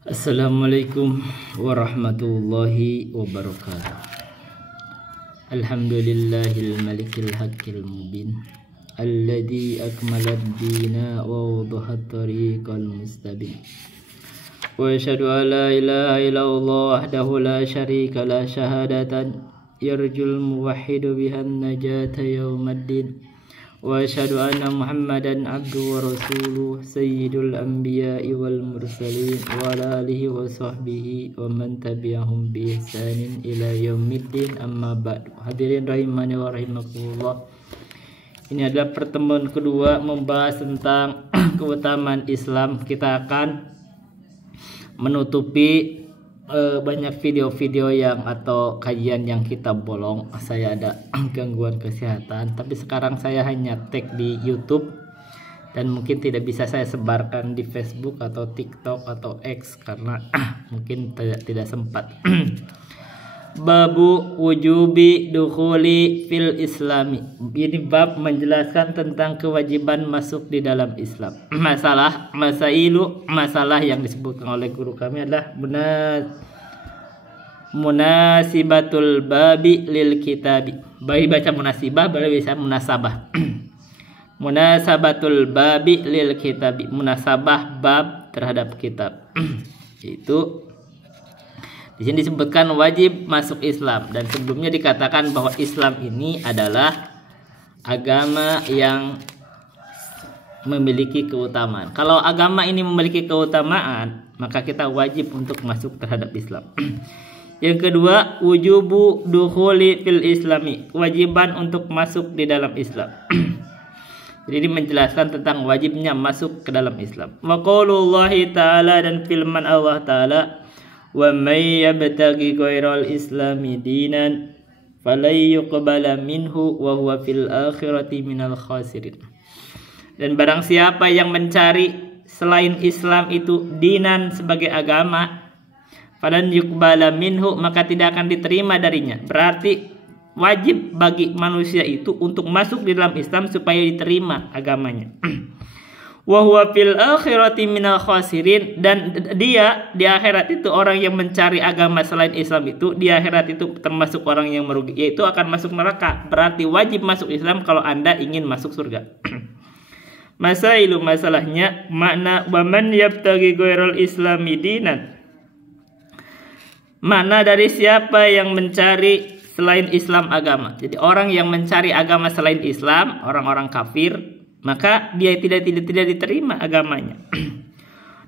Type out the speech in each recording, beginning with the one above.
Assalamualaikum warahmatullahi wabarakatuh. Alhamdulillahil malikil haqqil mubin alladzi akmalad dina wa wadahat tariqal mustabin. Wa asyhadu an la ilaha illallah wahdahu la syarika la syahadatan yarjul muwahhidu bihan najata yaumaddin. Wa asyhadu anna Muhammadan abduhu wa rasuluh sayyidul anbiya'i wal mursalin wa ala alihi wa sahbihi wa man tabi'ahum bi ihsanin ila yaumiddin, amma ba'du. Hadirin rahimani wa rahimakumullah. Ini adalah pertemuan kedua membahas tentang keutamaan Islam. Kita akan menutupi banyak video-video yang atau kajian yang kita bolong. Saya ada gangguan kesehatan, tapi sekarang saya hanya tag di YouTube dan mungkin tidak bisa saya sebarkan di Facebook atau TikTok atau X karena mungkin tidak sempat. Babu wujubi dukhuli fil islami. Ini bab menjelaskan tentang kewajiban masuk di dalam Islam. Masalah yang disebutkan oleh guru kami adalah munasibatul babi lil kitabi. Baik baca munasibah, boleh bisa munasabah. Munasabatul babi lil kitabi, munasabah bab terhadap kitab. Itu di sini disebutkan wajib masuk Islam, dan sebelumnya dikatakan bahwa Islam ini adalah agama yang memiliki keutamaan. Kalau agama ini memiliki keutamaan, maka kita wajib untuk masuk terhadap Islam. Yang kedua, wujubu dukhuli fil islami, kewajiban untuk masuk di dalam Islam. Jadi ini menjelaskan tentang wajibnya masuk ke dalam Islam. Wa qaulullahi ta'ala, dan firman Allah Ta'ala, wa may yabtaghi ghairal islami dinan falan yuqbala minhu wa huwa fil akhirati minal khasirin. Dan barang siapa yang mencari selain Islam itu dinan sebagai agama, falan yuqbala minhu, maka tidak akan diterima darinya. Berarti wajib bagi manusia itu untuk masuk di dalam Islam supaya diterima agamanya. Wa huwa fil akhirati minal khasirin, dan dia di akhirat itu, orang yang mencari agama selain Islam itu di akhirat itu termasuk orang yang merugi, yaitu akan masuk neraka. Berarti wajib masuk Islam kalau Anda ingin masuk surga. Masalahnya makna wa man yabtaghi ghairal islami dinan, makna dari siapa yang mencari selain Islam agama. Jadi orang yang mencari agama selain Islam, orang-orang kafir, maka dia tidak diterima agamanya.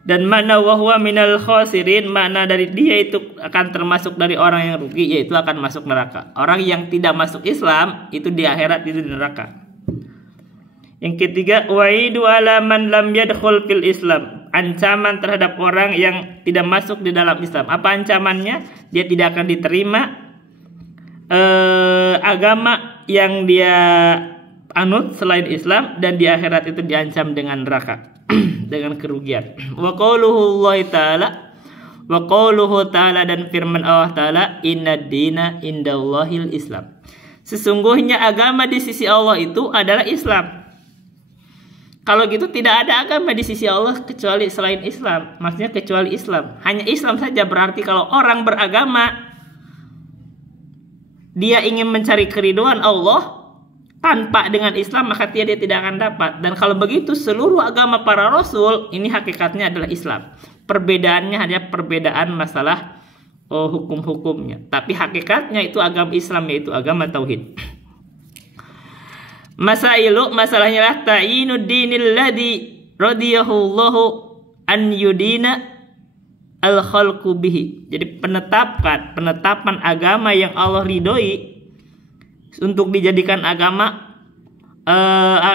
Dan makna wahwa minal khasirin, makna dari dia itu akan termasuk dari orang yang rugi, yaitu akan masuk neraka. Orang yang tidak masuk Islam itu di akhirat itu di neraka. Yang ketiga, waidu ala man lam yadkhul fil Islam, ancaman terhadap orang yang tidak masuk di dalam Islam. Apa ancamannya? Dia tidak akan diterima agama yang dia anut selain Islam, dan di akhirat itu diancam dengan neraka dengan kerugian. Wa qauluhu ta'ala, dan firman Allah Ta'ala, innad dina indallahil Islam. Sesungguhnya agama di sisi Allah itu adalah Islam. Kalau gitu tidak ada agama di sisi Allah kecuali selain Islam. Maksudnya kecuali Islam. Hanya Islam saja. Berarti kalau orang beragama, dia ingin mencari keridhaan Allah tanpa dengan Islam, maka dia tidak akan dapat. Dan kalau begitu seluruh agama para rasul ini hakikatnya adalah Islam. Perbedaannya hanya perbedaan masalah hukum-hukumnya. Tapi hakikatnya itu agama Islam, yaitu agama tauhid. Masalahnya lah ta'inu dinil ladzi radiyahullahu an yudina al khalqu bihi. Jadi penetapan agama yang Allah ridhoi untuk dijadikan agama,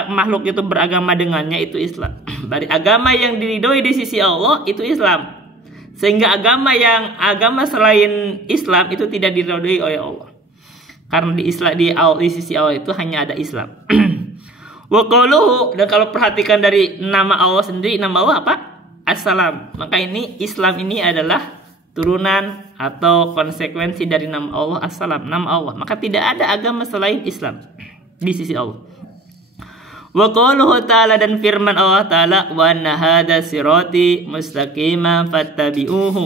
makhluk itu beragama dengannya, itu Islam. Dari agama yang diridhoi di sisi Allah itu Islam. Sehingga agama selain Islam itu tidak diridhoi oleh Allah. Karena di sisi Allah itu hanya ada Islam. Wa qauluhu, dan kalau perhatikan dari nama Allah sendiri, nama Allah apa? As-Salam. Maka ini Islam ini adalah turunan atau konsekuensi dari nama Allah As-Salam, nama Allah. Maka tidak ada agama selain Islam di sisi Allah. Wa qauluhu ta'ala, dan firman Allah Ta'ala, wa anna hadza sirati mustaqima fattabi'uhu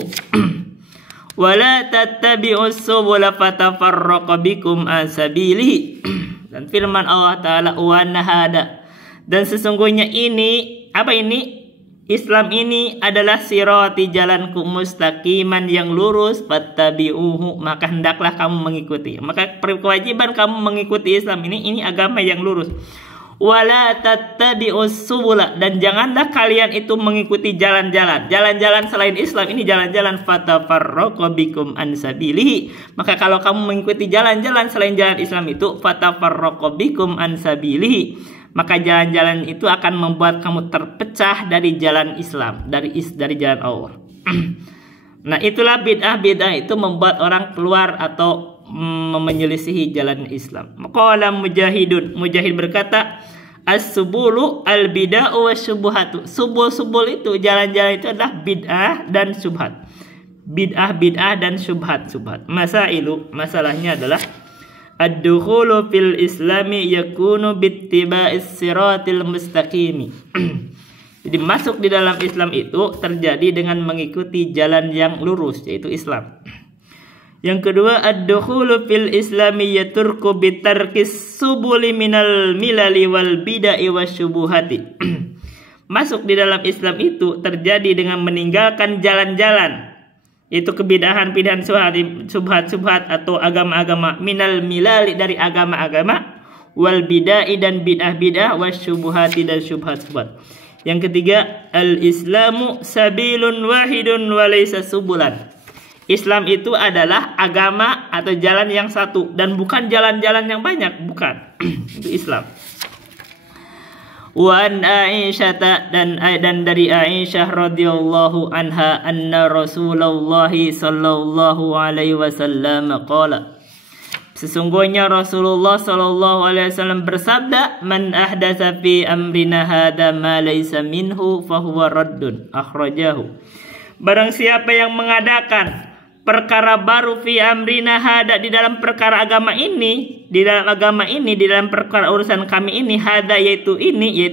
wa la tattabi'us subula fatafarraqa bikum an sabilihi. Dan firman Allah Ta'ala, wa anna hadza, dan sesungguhnya ini, apa ini? Islam ini adalah sirati, jalanku, mustaqiman, yang lurus, fattabi'uhu, maka hendaklah kamu mengikuti. Maka kewajiban kamu mengikuti Islam ini agama yang lurus. Wala tattabi'us subula, dan janganlah kalian itu mengikuti jalan-jalan selain Islam ini, jalan-jalan, fatafarraqa bikum an sabilihi, maka kalau kamu mengikuti jalan-jalan selain jalan Islam itu, fatafarraqa bikum an sabilihi, maka jalan-jalan itu akan membuat kamu terpecah dari jalan Islam, dari jalan Allah. Nah, itulah bid'ah itu membuat orang keluar atau menyelisihi jalan Islam. Qala Mujahid berkata, as-subulu al-bid'ah wa syubhatu. Subul itu, jalan-jalan itu adalah bid'ah dan syubhat. Bid'ah dan syubhat. Masalahnya adalah ad-dukhulu fil islami yakunu bittiba'is siratil mustaqimi. Jadi masuk di dalam Islam itu terjadi dengan mengikuti jalan yang lurus, yaitu Islam. Yang kedua, ad-dukhulu fil islami yaturku bitarkis subuli minal milali wal bidai wasyubuhati. Masuk di dalam Islam itu terjadi dengan meninggalkan jalan-jalan, itu kebidahan subhat atau agama-agama, minal milali, dari agama-agama, wal bidai, dan bid'ah wasyubuhati, dan syubhat-syubhat. Yang ketiga, al-islamu sabilun wahidun wa laysa subulan. Islam itu adalah agama atau jalan yang satu dan bukan jalan-jalan yang banyak, bukan. Itu Islam. Wa an Aisyah, dan dari Aisyah radhiyallahu anha, anna Rasulullah sallallahu alaihi wasallam qala, sesungguhnya Rasulullah sallallahu alaihi wasallam bersabda, man ahdatsa fi amrina hadza ma laysa minhu fahuwa raddun, akhrajahu. Barang siapa yang mengadakan perkara baru fi amrina hada, di dalam perkara agama ini, di dalam perkara urusan kami ini, hada yaitu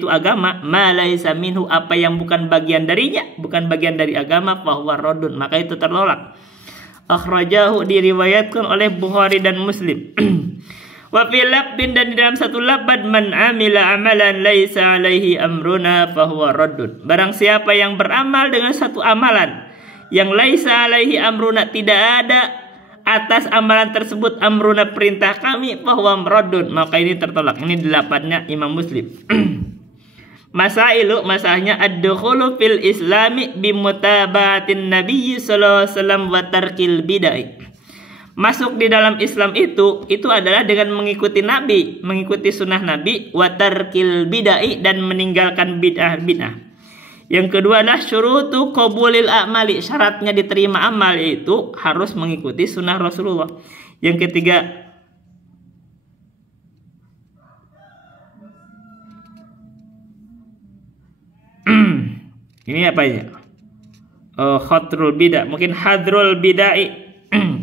agama, ma laisa minhu, apa yang bukan bagian darinya, bukan bagian dari agama, fahuwa raddun, maka itu tertolak. Akhrajahu, diriwayatkan oleh Bukhari dan Muslim. Wa fi labdin, dan di dalam satu labad, man amila amalan laisa alaihi amruna fahuwa raddun. Barang siapa yang beramal dengan satu amalan yang laisa alaihi amruna, tidak ada atas amalan tersebut amruna, perintah kami, fahuwa raddun, maka ini tertolak. Ini delapannya Imam Muslim. Masalahnya ad-dukhulu fil islami bimutaba'atin nabiyyi sallallahu alaihi wasallam wa tarkil bid'ah. Masuk di dalam Islam itu adalah dengan mengikuti Nabi, mengikuti sunnah Nabi, wa tarkil bid'ah, dan meninggalkan bid'ah. Yang kedua adalah syurutu qabulil a'mali, syaratnya diterima amal yaitu harus mengikuti sunnah Rasulullah. Yang ketiga, ini apa ya? Khatrul bid'ah, mungkin hadrul bid'ah.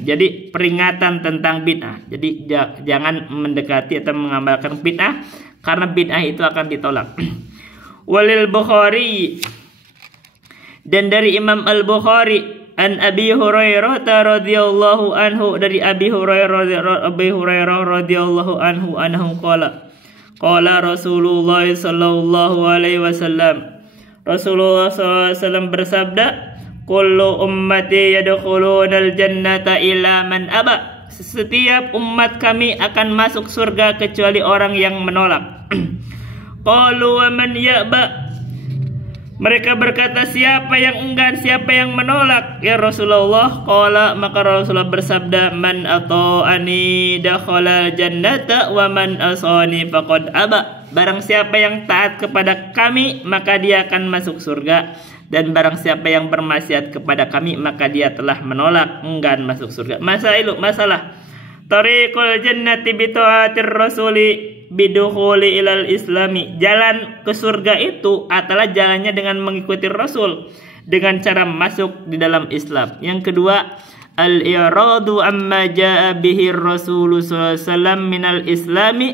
Jadi peringatan tentang bid'ah. Jadi jangan mendekati atau mengamalkan bid'ah, karena bid'ah itu akan ditolak. Walil Bukhari, dan dari Imam Al-Bukhari, an Abi Hurairah radhiyallahu anhu, dari Abi Hurairah radhiyallahu anhu qala Rasulullah sallallahu alaihi wasallam, Rasulullah SAW bersabda, kullu ummati yadkhulunal jannata illa man aba, setiap umat kami akan masuk surga kecuali orang yang menolak. Qalu wa man ya'ba, mereka berkata, siapa yang enggan, siapa yang menolak ya Rasulullah? Qala, maka Rasulullah bersabda, man ata'ani dakhala jannata wa man asani faqad aba, barang siapa yang taat kepada kami maka dia akan masuk surga, dan barang siapa yang bermaksiat kepada kami maka dia telah menolak, enggan masuk surga. Masalah tariqul jannati bi ta'atir rasuli bidukhuli ilal islami, jalan ke surga itu adalah jalannya dengan mengikuti Rasul, dengan cara masuk di dalam Islam. Yang kedua, al-i'radu amma ja'a bihi Rasulullah sallallahu alaihi wasallam minal islami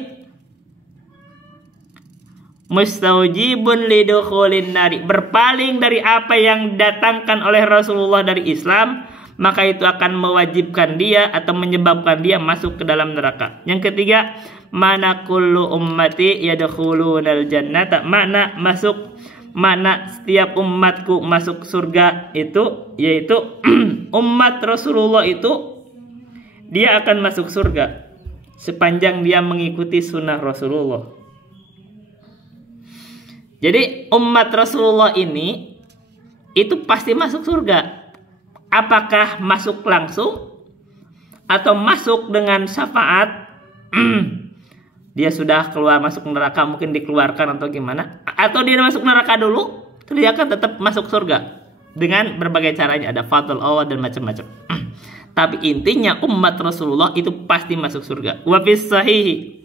mustaujibun lidukhulin nari, berpaling dari apa yang datangkan oleh Rasulullah dari Islam, maka itu akan mewajibkan dia atau menyebabkan dia masuk ke dalam neraka. Yang ketiga, mana kullu ummati yadkhulunal jannata, makna setiap umatku masuk surga itu yaitu umat Rasulullah itu dia akan masuk surga sepanjang dia mengikuti sunnah Rasulullah. Jadi umat Rasulullah ini itu pasti masuk surga. Apakah masuk langsung atau masuk dengan syafaat? Dia sudah keluar masuk neraka, mungkin dikeluarkan atau gimana, atau dia masuk neraka dulu terus dia akan tetap masuk surga dengan berbagai caranya, ada fadl Allah dan macam-macam. Tapi intinya umat Rasulullah itu pasti masuk surga. Wa fis sahih,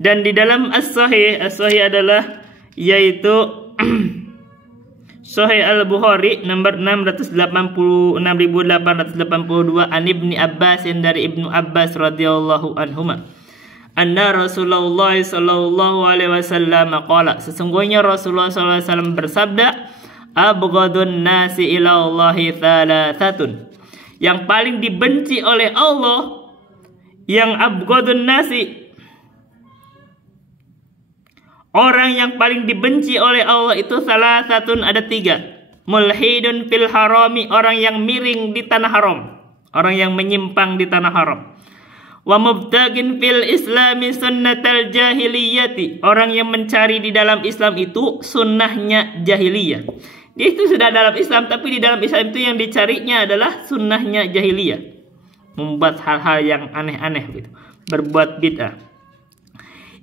dan di dalam as-sahih adalah yaitu Sahih Al-Bukhari nomor 6882 an Ibni Abbas, dari Ibnu Abbas radhiyallahu anhuma, anna Rasulullah sallallahu alaihi wasallam qala, sesungguhnya Rasulullah sallallahu alaihi wasallam bersabda, abghadun nasi ila Allahi thalathatun, yang paling dibenci oleh Allah, yang abghadun nasi, orang yang paling dibenci oleh Allah itu salah satu ada 3. Mulhidun fil harami, orang yang miring di tanah haram, orang yang menyimpang di tanah haram. Wa mubtagin fil islami sunnatal jahiliyati, orang yang mencari di dalam Islam itu sunnahnya jahiliyah. Dia itu sudah dalam Islam, tapi di dalam Islam itu yang dicarinya adalah sunnahnya jahiliyah, membuat hal-hal yang aneh-aneh gitu, berbuat bid'ah.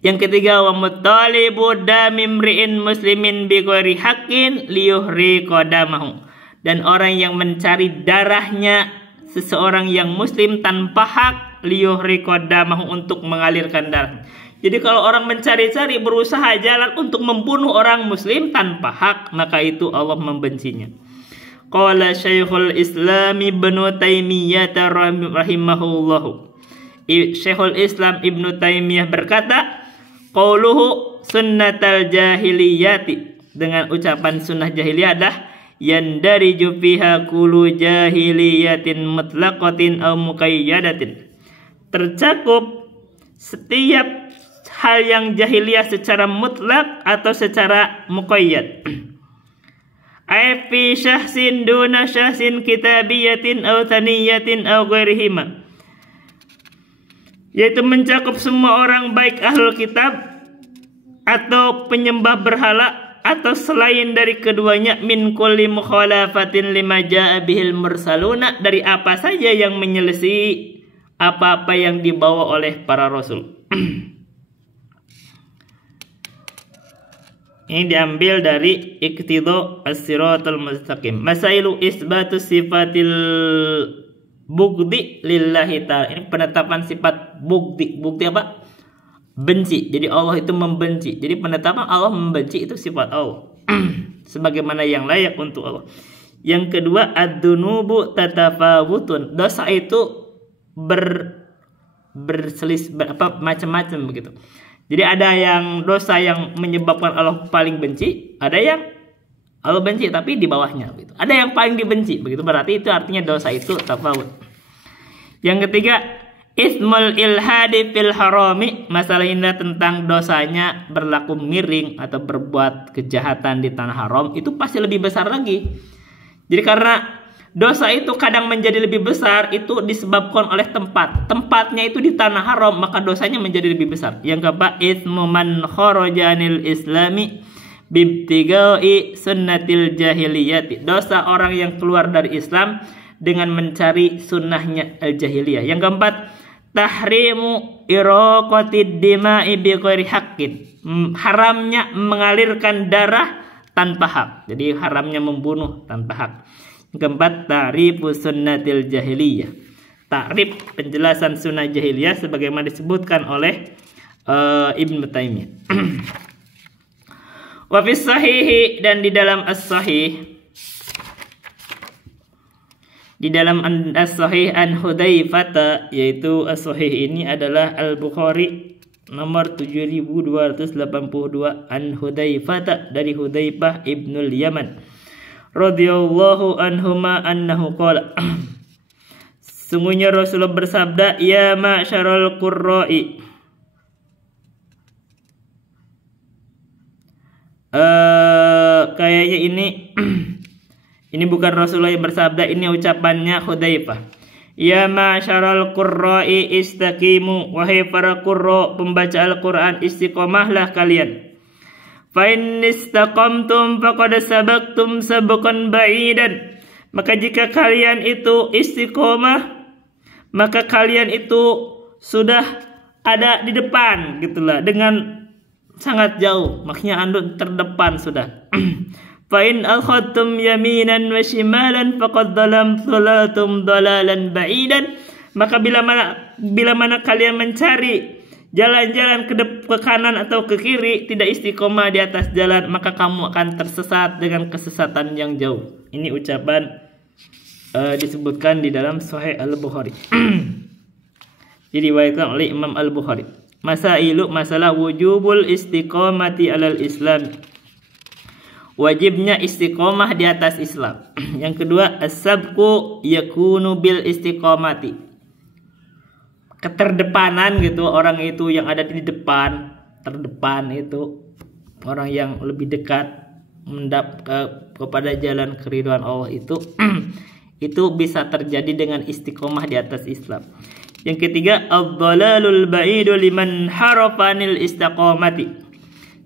Yang ketiga, wa mutalibu damimri'in muslimin bi ghairi haqqin liyuhri qadamahu, dan orang yang mencari darahnya seseorang yang muslim tanpa hak, liyuhri qadamahu, untuk mengalirkan darah. Jadi kalau orang mencari-cari berusaha jalan untuk membunuh orang muslim tanpa hak, maka itu Allah membencinya. Qala Syekhul Islam Ibnu Taimiyah rahimahullahu, Syekhul Islam Ibnu Taimiyah berkata, qauluhu sunnatal jahiliyati, dengan ucapan sunnah jahiliyah adalah yandariju fiha kullu jahiliyatin mutlaqatin aw muqayyadatin, tercakup setiap hal yang jahiliyah secara mutlak atau secara muqayyad. Ay fi syahsin duna syahsin kitabiyatin aw thaniyatin aw ghairihima, yaitu mencakup semua orang, baik ahlul kitab atau penyembah berhala atau selain dari keduanya, min kulli mukhalafatin lima jaa bihil mursaluna, dari apa saja yang menyelesaikan apa-apa yang dibawa oleh para rasul. Ini diambil dari Iqtidha as-siratal mustaqim. Masailu isbatus sifatil bugdi lillahi ta'ala. Ini penetapan sifat bugdi. Bugdi apa? Benci. Jadi Allah itu membenci. Jadi penetapan Allah membenci itu sifat Allah sebagaimana yang layak untuk Allah. Yang kedua, ad-dunubu tatafawutun. Dosa itu berselis macam-macam begitu. Jadi ada yang dosa yang menyebabkan Allah paling benci, ada yang Allah benci tapi di bawahnya gitu. Ada yang paling dibenci begitu, berarti itu artinya dosa itu tafawut. Yang ketiga, ismul ilhadi fil harami, masalah ini tentang dosanya berlaku miring atau berbuat kejahatan di tanah haram, itu pasti lebih besar lagi. Jadi karena dosa itu kadang menjadi lebih besar, itu disebabkan oleh tempatnya itu di tanah haram, maka dosanya menjadi lebih besar. Yang keempat, ismu man kharajanil islami bibtigai sunnatil jahiliyati, dosa orang yang keluar dari Islam dengan mencari sunnahnya al-jahiliyah. Yang keempat, tahrimu iraqatid dima'i bi ghairi haqqin, haramnya mengalirkan darah tanpa hak. Jadi haramnya membunuh tanpa hak. Yang keempat, ta'rifu sunnatil jahiliyah, ta'rif penjelasan sunnah jahiliyah sebagaimana disebutkan oleh Ibnu Taimiyah. Wa fis sahihi, dan di dalam as-sahih, di dalam as-sahih an Hudzaifah, yaitu as-sahih ini adalah Al-Bukhari nomor 7282 an Hudzaifah dari Hudzaifah ibnul Yaman radhiyallahu anhuma annahu qala sungguhnya Rasulullah bersabda, ya ma'syarul qurra'i, kayaknya ini bukan Rasulullah yang bersabda, ini ucapannya Hudzaifah. Ya ma'syarul qurra'i istaqimu, wahai para qurra pembaca Al-Qur'an, istiqomahlah kalian. Fa in istaqamtum faqad sabaqtum sabqan ba'idan. Maka jika kalian itu istiqomah, maka kalian itu sudah ada di depan gitulah, dengan sangat jauh, makanya Anda terdepan sudah. Fa in akhadtum yaminan wa shimalan faqad dhalamtum dhalalan ba'idan. Maka bila mana kalian mencari jalan-jalan ke kanan atau ke kiri, tidak istiqomah di atas jalan, maka kamu akan tersesat dengan kesesatan yang jauh. Ini ucapan disebutkan di dalam Sahih Al-Bukhari. Diriwayatkan oleh Imam Al-Bukhari. Masalah wujubul istiqomati alal Islam. Wajibnya istiqomah di atas Islam. Yang kedua, as-sabqu yakunu bil istiqomati. Keterdepanan gitu, orang itu yang ada di depan, terdepan itu orang yang lebih dekat kepada jalan keridhaan Allah itu itu bisa terjadi dengan istiqomah di atas Islam. Yang ketiga, ad-dhalalul ba'idu liman harafanil istiqomati.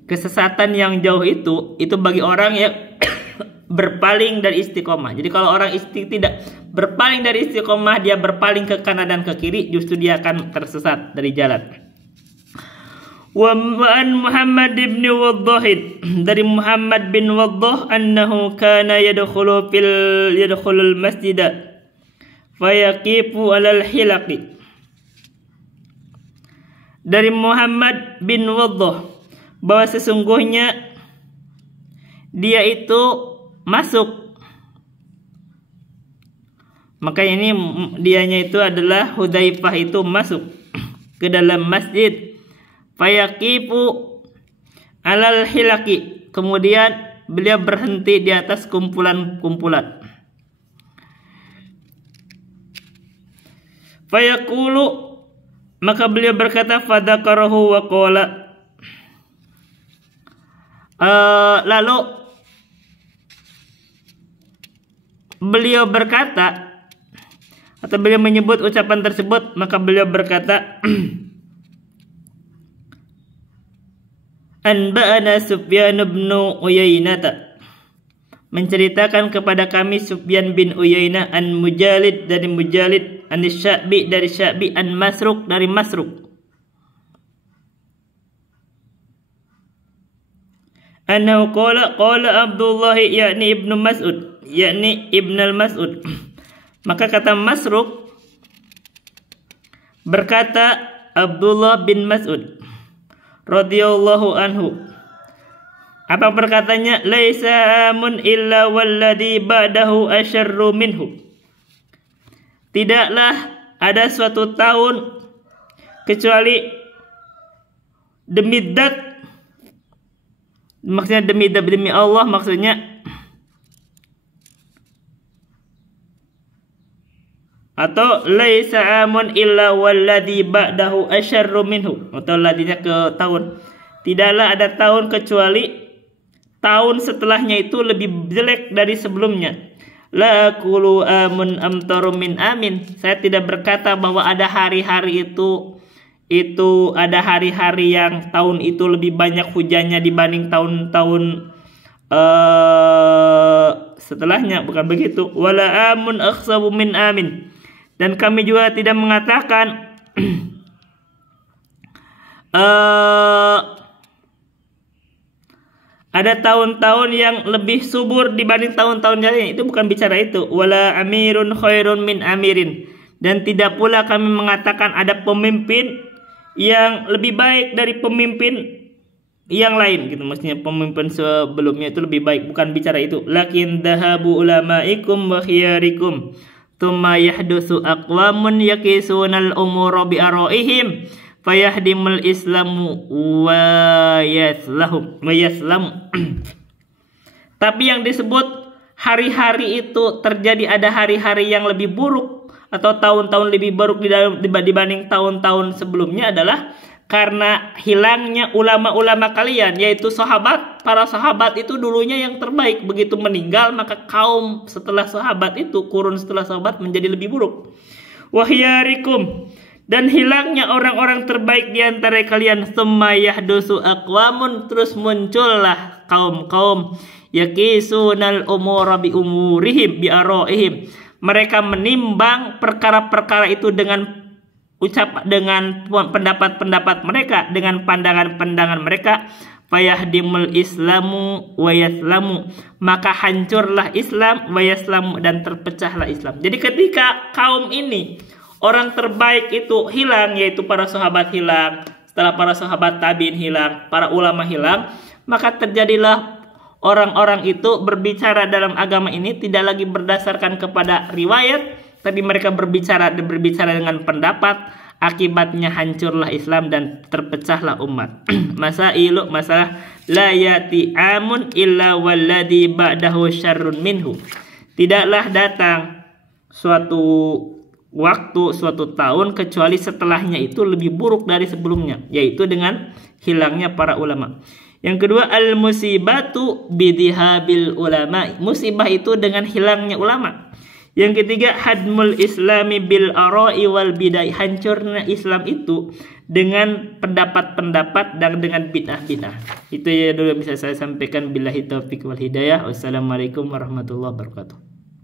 Kesesatan yang jauh itu bagi orang yang berpaling dari istiqomah. Jadi kalau orang tidak berpaling dari istiqomah, dia berpaling ke kanan dan ke kiri, justru dia akan tersesat dari jalan. Wa an Muhammad bin Waddah, dari Muhammad bin Waddah, annahu kana yadkhulul masjid fayaqifu alal hilaqi. Dari Muhammad bin Waddah bahwa sesungguhnya dia itu masuk, maka ini dianya itu adalah Hudzaifah itu masuk ke dalam masjid, fayaqifu alal hilaqi, kemudian beliau berhenti di atas kumpulan-kumpulan. Fayaqulu, maka beliau berkata, fadzakarahu wa qala, lalu beliau berkata, atau beliau menyebut ucapan tersebut, maka beliau berkata, anba'ana Sufyan bin Uyainah, menceritakan kepada kami Sufyan bin Uyainah, an Mujalid dari Mujalid, an Sya'bi dari Sya'bi, an Masruq dari Masruq, annahu qala Abdullah yakni Ibnu Mas'ud, yakni Ibn al-Mas'ud. Maka kata Masruq, berkata Abdullah bin Mas'ud radhiyallahu anhu, apa perkatanya? Laisa amun illa walladhi ba'dahu asyarru minhu. Tidaklah ada suatu tahun kecuali demi dat, maksudnya demi Allah, maksudnya atau laisa amun illa walladhi ba'dahu asyarru minhu, atau ladinya ke tahun, tidaklah ada tahun kecuali tahun setelahnya itu lebih jelek dari sebelumnya. La aqulu amun amtaru min amin, saya tidak berkata bahwa ada hari-hari itu ada hari-hari yang tahun itu lebih banyak hujannya dibanding tahun-tahun setelahnya, bukan begitu. Wala amun akhsabu min amin, dan kami juga tidak mengatakan ada tahun-tahun yang lebih subur dibanding tahun-tahun lain, itu bukan bicara itu. Wala amirun khairun min amirin, dan tidak pula kami mengatakan ada pemimpin yang lebih baik dari pemimpin yang lain gitu, maksudnya pemimpin sebelumnya itu lebih baik, bukan bicara itu. Lakin dhahabu ulamaikum wa khiyarikum thumma yahdusu aqwamun yakisunal umura bi araihim fayahdimul islamu wa yaslamu. Tapi yang disebut hari-hari itu terjadi, ada hari-hari yang lebih buruk atau tahun-tahun lebih buruk dibanding tahun-tahun sebelumnya adalah karena hilangnya ulama-ulama kalian, yaitu sahabat. Para sahabat itu dulunya yang terbaik, begitu meninggal maka kaum setelah sahabat itu, kurun setelah sahabat menjadi lebih buruk. Wahyarikum, dan hilangnya orang-orang terbaik di antara kalian. Tsumma yahdusu aqwamun, terus muncullah kaum-kaum yaqisunal umura bi umurihim bi araihim. Mereka menimbang perkara-perkara itu dengan pendapat-pendapat mereka, dengan pandangan-pandangan mereka. Fayahdimul islamu wa yaslamu, maka hancurlah Islam, wa yaslamu, dan terpecahlah Islam. Jadi ketika kaum ini, orang terbaik itu hilang, yaitu para sahabat hilang, setelah para sahabat tabiin hilang, para ulama hilang, maka terjadilah orang-orang itu berbicara dalam agama ini tidak lagi berdasarkan kepada riwayat, tapi mereka berbicara dengan pendapat. Akibatnya hancurlah Islam dan terpecahlah umat. Masalah la yati amun illa walladhi ba'dahu syarrun minhu. Tidaklah datang suatu waktu, suatu tahun kecuali setelahnya itu lebih buruk dari sebelumnya, yaitu dengan hilangnya para ulama. Yang kedua, al musibatu bidhihabil ulama. Musibah itu dengan hilangnya ulama. Yang ketiga, hadmul islami bil ara'i wal bid'ah. Hancurnya Islam itu dengan pendapat-pendapat dan dengan bid'ah-bid'ah. Itu ya dulu bisa saya sampaikan. Billahi taufiq wal hidayah. Wassalamualaikum warahmatullahi wabarakatuh.